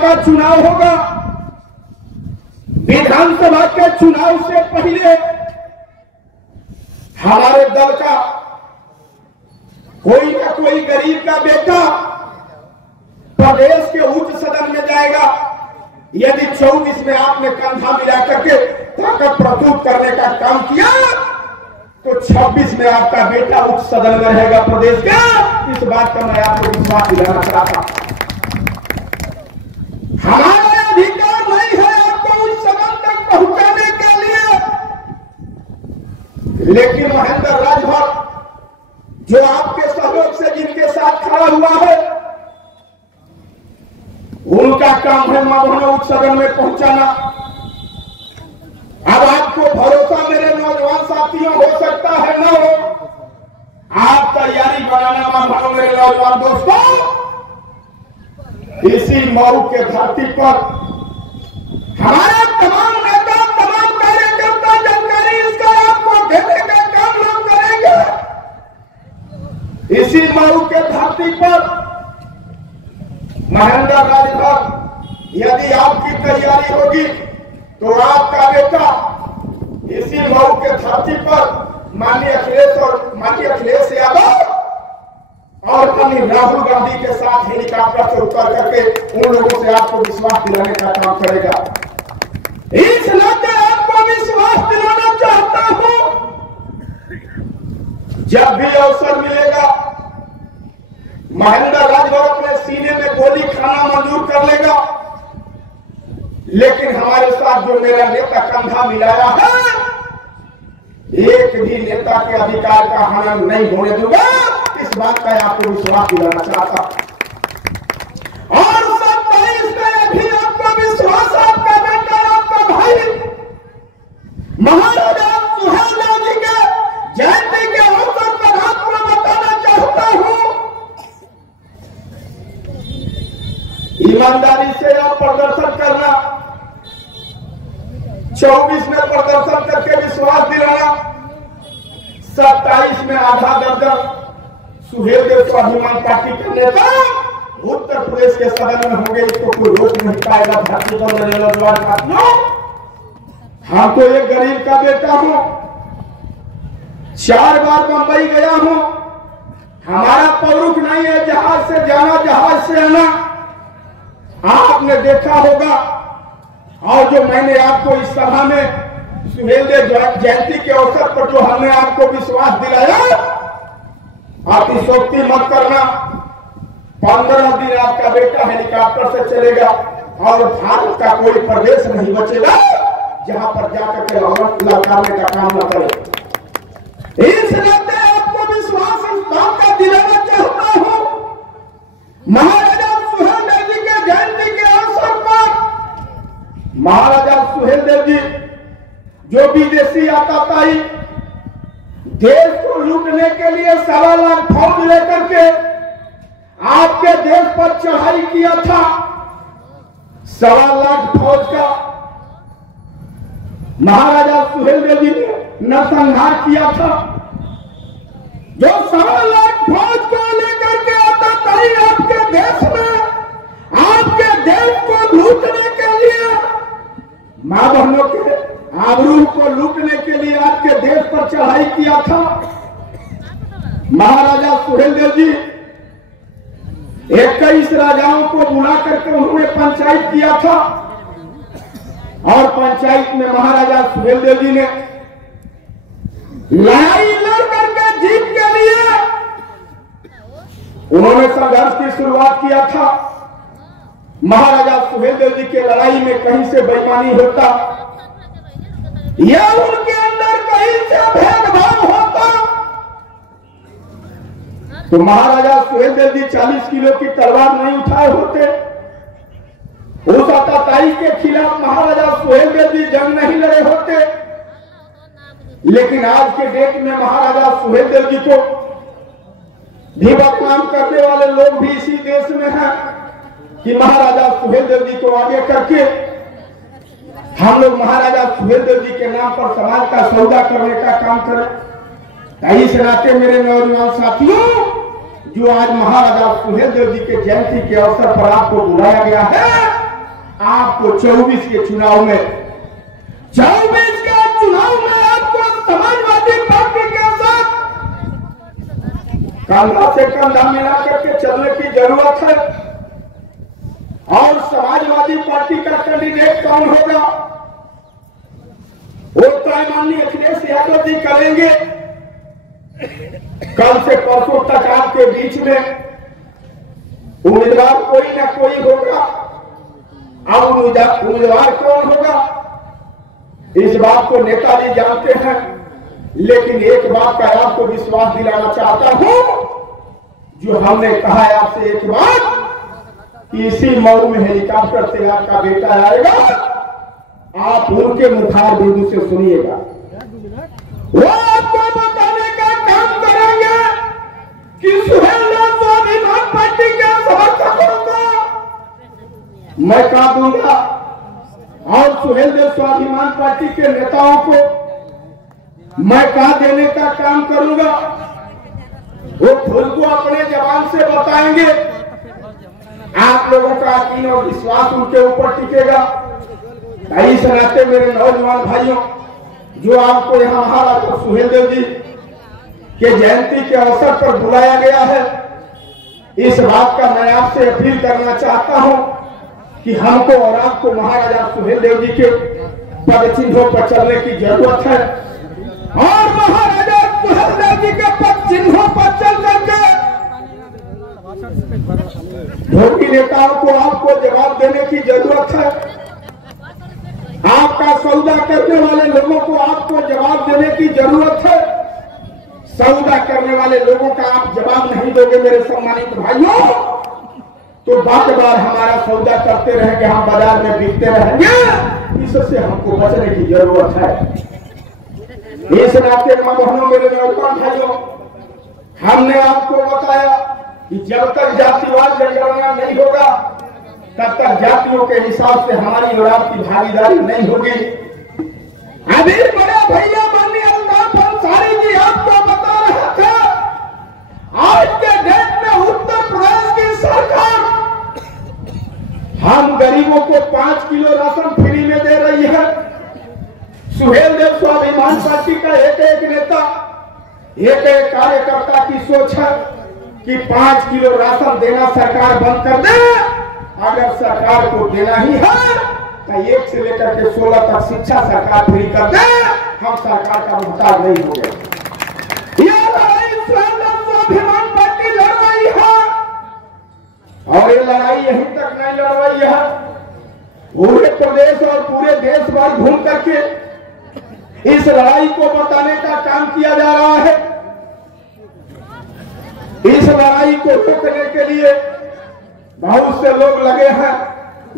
का चुनाव होगा। विधानसभा के चुनाव से पहले हमारे दल का कोई ना कोई गरीब का बेटा प्रदेश के उच्च सदन में जाएगा। यदि 24 में आपने कंधा मिला करके ताकत प्रस्तुत करने का काम किया तो 26 में आपका बेटा उच्च सदन में रहेगा प्रदेश का। इस बात का मैं आपको विश्वास दिलाना चाहता हूं। हमारा अधिकार नहीं है आपको उच्च सदन तक पहुंचाने के लिए, लेकिन महेंद्र राजभर जो आपके सहयोग से जिनके साथ खड़ा हुआ है, उनका काम है मधुबनी उच्च सदन में पहुंचाना। अब आपको भरोसा मेरे नौजवान साथियों हो सकता है ना हो, आप तैयारी बनाना मानो मेरे नौजवान दोस्तों। इसी मऊ के धरती पर हमारे तमाम नेता, तमाम कार्यकर्ता जानकारी इसका आपको देने का काम लोग करेंगे। इसी मऊ के धरती पर महेंद्र राजभर यदि आपकी तैयारी होगी तो आपका बेटा इसी मऊ के धरती पर माननीय अखिलेश यादव और माननीय राहुल गांधी के साथ हेलीकॉप्टर से उतर करके उन लोगों से आपको विश्वास दिलाने का काम करेगा। इस नाते आपको विश्वास दिलाना चाहता हूं, जब भी अवसर मिलेगा महेंद्र राजभर अपने सीने में गोली खाना मंजूर कर लेगा, लेकिन हमारे साथ जो मेरा नेता कंधा मिलाया है, एक भी नेता के अधिकार का हनन नहीं होने दूंगा। इस बात का आपको विश्वास दिलाना चाहता हूं। और 27 में भी आपको विश्वास, आपका बेटा, आपका भाई महाराजा सुहेलदेव जी के जयंती के अवसर पर आपको बताना चाहता हूं, ईमानदारी से आप प्रदर्शन करना, 24 में प्रदर्शन करके विश्वास दिलाना, 27 में आधा दर्जन सुहेलदेव स्वाभिमान पार्टी के नेता उत्तर प्रदेश के सदन में होंगे। इसको कोई रोक नहीं पाएगा। धरती पर मेरे नौजवान साथियों, हम तो एक गरीब का बेटा हूं, 4 बार बंबई गया हूं। हमारा पौरुष नहीं है जहाज से जाना, जहाज से आना। आपने देखा होगा, और जो मैंने आपको इस सभा में सुहेलदेव जयंती के अवसर पर जो हमने आपको विश्वास दिलाया, अतिशोक्ति मत करना। 15 दिन आपका बेटा हेलीकॉप्टर से चलेगा और भारत का कोई प्रदेश नहीं बचेगा जहां पर जाकर के लौटाने का काम न करे। इस नाते आपको विश्वास इस बात का दिलाना चाहता हूं, महाराजा सुहेलदेव जी के जयंती के अवसर पर महाराजा सुहेलदेव जी जो विदेशी आताताई देश को लूटने के लिए 1.25 लाख फौज लेकर के आपके देश पर चढ़ाई किया था, 1.25 लाख फौज का महाराजा सुहेलदेव जी ने नरसंहार किया था। जो 1.25 लाख फौज को लेकर के आताताई आपके देश में, आपके देश को लूटने के लिए, मां बहनों के आबरू को लूटने के लिए आपके देश पर चढ़ाई किया था। महाराजा सुहेलदेव जी 21 राजाओं को बुला करके उन्होंने पंचायत किया था, और पंचायत में महाराजा सुहेलदेव जी ने लड़ाई लड़ करके जीत के लिए उन्होंने संघर्ष की शुरुआत किया था। महाराजा सुहेलदेव जी के लड़ाई में कहीं से बेईमानी होता या उनके अंदर कहीं से भेदभाव होता तो महाराजा सुहेलदेव जी 40 किलो की तलवार नहीं उठाए होते। उस आताताई के खिलाफ महाराजा सुहेलदेव जी जंग नहीं लड़े होते। लेकिन आज के डेट में महाराजा सुहेलदेव जी को भी बदनाम करने वाले लोग भी इसी देश में हैं कि महाराजा सुहेलदेव जी को आगे करके हम लोग महाराजा सुहेलदेव जी के नाम पर समाज का सौदा करने का काम करें। इस नाते मेरे नौजवान साथियों, जो आज महाराजा सुहेलदेव जी के जयंती के अवसर पर आपको बुलाया गया है, आपको 24 के चुनाव में आपको समाजवादी पार्टी के साथ कंधा से कंधा मिला करके चलने की जरूरत है। और समाजवादी पार्टी का कैंडिडेट कौन होगा वो तय माननीय अखिलेश यादव जी करेंगे। कल से परसों तक आपके बीच में उम्मीदवार कोई ना कोई होगा। अब उम्मीदवार कौन होगा इस बात को नेताजी जानते हैं, लेकिन एक बात का आपको विश्वास दिलाना चाहता हूं, जो हमने कहा है आपसे एक बात कि इसी मऊ में हेलीकॉप्टर से आपका बेटा आएगा, आप उनके मुखार बिंदु से सुनिएगा। वो आपको बताने का काम करेंगे कि सुहेल देव स्वाभिमान पार्टी के समर्थकों को मैं कहा दूंगा और सुहेल देव स्वाभिमान पार्टी के नेताओं को मैं कहा देने का काम करूंगा। वो खुद को अपने जवान से बताएंगे। आप लोगों का यकीन और विश्वास उनके ऊपर टिकेगा। इस नाते मेरे नौजवान भाइयों, जो आपको यहाँ महाराजा सुहेल देव जी के जयंती के अवसर पर बुलाया गया है, इस बात का मैं आपसे अपील करना चाहता हूं कि हमको और आपको महाराजा सुहेल देव जी के पद चिन्हों पर चलने की जरूरत है। और महाराजा सुहेल देव जी के पद चिन्हों पर चल करके धोबी नेताओं को आपको जवाब देने की जरूरत है। आपका सौदा करने वाले लोगों को आपको जवाब देने की जरूरत है। सौदा करने वाले लोगों का आप जवाब नहीं दोगे मेरे सम्मानित भाइयों, तो बार बार हमारा सौदा करते रहेंगे, हम बाजार में बिकते रहेंगे। इससे हमको बचने की जरूरत है। इस नाते मां बहनों, मेरे नौजवान भाइयों, हमने आपको बताया कि जब तक जातिवाद जनगणना नहीं होगा तब तक जातियों के हिसाब से हमारी और आपकी भागीदारी नहीं होगी। अभी बड़े भैया माननीय अल्ताफ अंसारी जी आपको बता रहे थे, आज के डेट में उत्तर प्रदेश की सरकार हम गरीबों को 5 किलो राशन फ्री में दे रही है। सुहेल देव स्वाभिमान पार्टी का एक एक नेता, एक एक कार्यकर्ता की सोच है कि 5 किलो राशन देना सरकार बंद कर दे। अगर सरकार को देना ही है तो 1 से लेकर के 16 तक शिक्षा सरकार फ्री कर दे, हम सरकार का मुहताज नहीं हो गए। यह लड़ाई स्वाभिमान पार्टी लड़ रही है और ये लड़ाई यहीं तक नहीं लड़ रही है, पूरे प्रदेश और पूरे देश भर घूम करके इस लड़ाई को बताने का काम किया जा रहा है। इस लड़ाई को रोकने के लिए बहुत से लोग लगे हैं,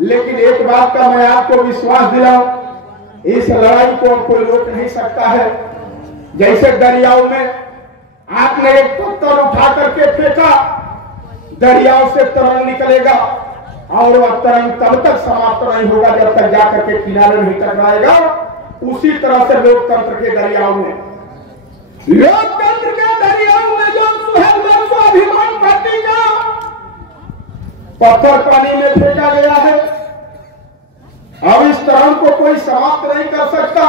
लेकिन एक बात का मैं आपको विश्वास दिलाऊं, इस लड़ाई को कोई रोक नहीं सकता है। जैसे दरियाओं में आपने एक पत्थर उठा करके फेंका, दरियाओं से तरंग निकलेगा और वह तरंग तब तक समाप्त नहीं होगा जब तक जाकर के किनारे नहीं टकराएगा। उसी तरह से लोकतंत्र के दरियाओं में, लोकतंत्र के दरियाओं में जो सुहेल देव स्वाभिमान पार्टी का पत्थर पानी में फेंका गया है, अब इस तरंग को कोई समाप्त नहीं कर सकता।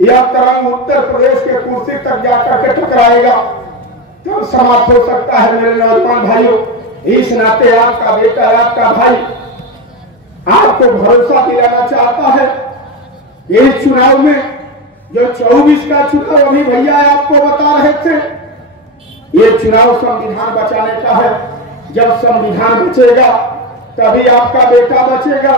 यह तरंग उत्तर प्रदेश के कुर्सी तक जाकर के टकराएगा तब समाप्त हो सकता है। मेरे नौजवान भाइयों, इस नाते आपका बेटा, आपका भाई आपको भरोसा दिलाना चाहता है। इस चुनाव में जो 24 का चुनाव अभी भैया आपको बता रहे थे, ये चुनाव संविधान बचाने का है। जब संविधान बचेगा तभी आपका बेटा बचेगा,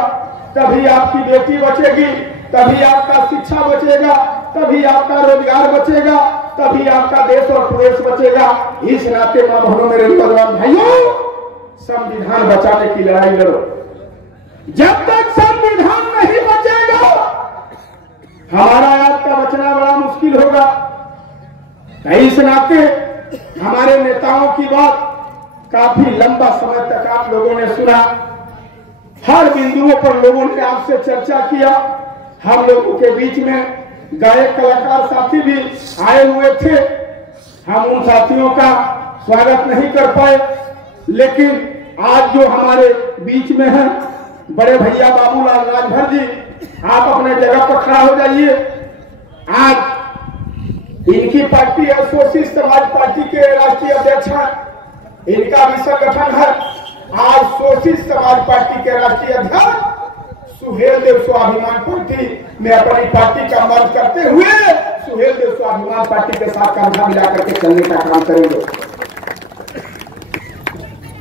तभी आपकी बेटी बचेगी, तभी आपका शिक्षा बचेगा, तभी आपका रोजगार बचेगा, तभी आपका देश और प्रदेश बचेगा। इस नाते मां बहनों, मेरे नौजवान भाइयों, संविधान बचाने की लड़ाई लड़ो। जब तक संविधान नहीं बचेगा हमारा आपका बचना बड़ा मुश्किल होगा। इस नाते हमारे नेताओं की बात काफी लंबा समय तक आप लोगों ने सुना, हर बिंदुओं पर लोगों ने आपसे चर्चा किया। हम लोगों के बीच में गायक कलाकार साथी भी आए हुए थे, हम उन साथियों का स्वागत नहीं कर पाए, लेकिन आज जो हमारे बीच में है बड़े भैया बाबूलाल राजभर जी, आप अपने जगह पर खड़ा हो जाइए। आज इनकी पार्टी है, सोशलिस्ट समाज पार्टी के राष्ट्रीय अध्यक्ष हैं, इनका भी संगठन है। आज सोशलिस्ट समाज पार्टी के राष्ट्रीय अध्यक्ष सुहेल देव स्वाभिमान पार्टी में अपनी पार्टी का मर्ज करते हुए सुहेल देव स्वाभिमान पार्टी के साथ कंधा मिलाकर के चलने का काम करेंगे।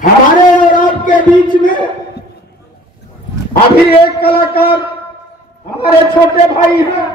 हमारे और आपके बीच में अभी एक कलाकार हमारे छोटे भाई हैं,